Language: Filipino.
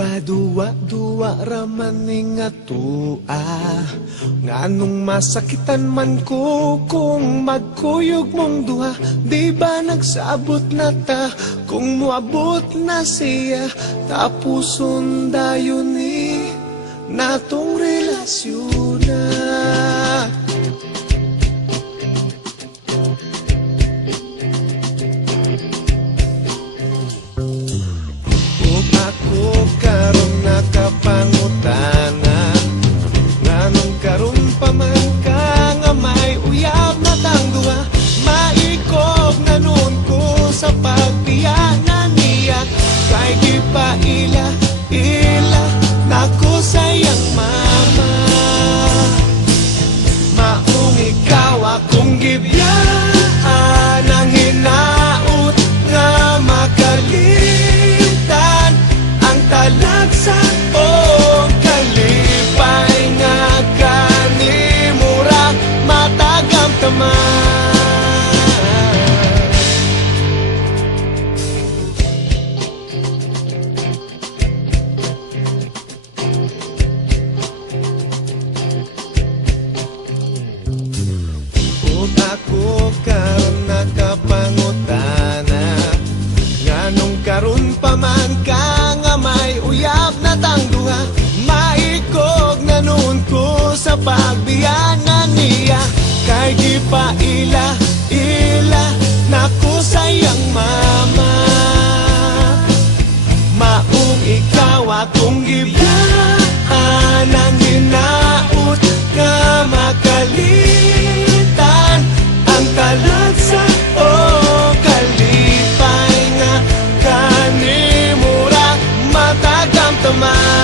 ba duwa-duwa raman nga tua? Nganong masakitan man ko kung magkuyog mong duha? Di ba nagsabot na ta kung muabot na siya? Tapuson dayon ni natong relasyon na. Ako karon nakapangutana, nganong karon pa man ka nga may uyab na tangduha? Maikog na nun ko sa pagpiyanan niya, kay gipaila nako sayang mama. Maong ikaw akong gibiyaan, ang hinaut nga makalitan ang talagsa o kalipay nga kanimura matagam taman. Kung ako karon nakapangutana, nganong karon pa man ka nga may uyab na tangduha? Maikog na nun ko sa pagbiyanan niya, kay gipaila nako sayang mama. Maong ikaw akong gibiyaan, ang hinaut nga makalitan ang talagsa o kalipay nga kanimura matagam taman.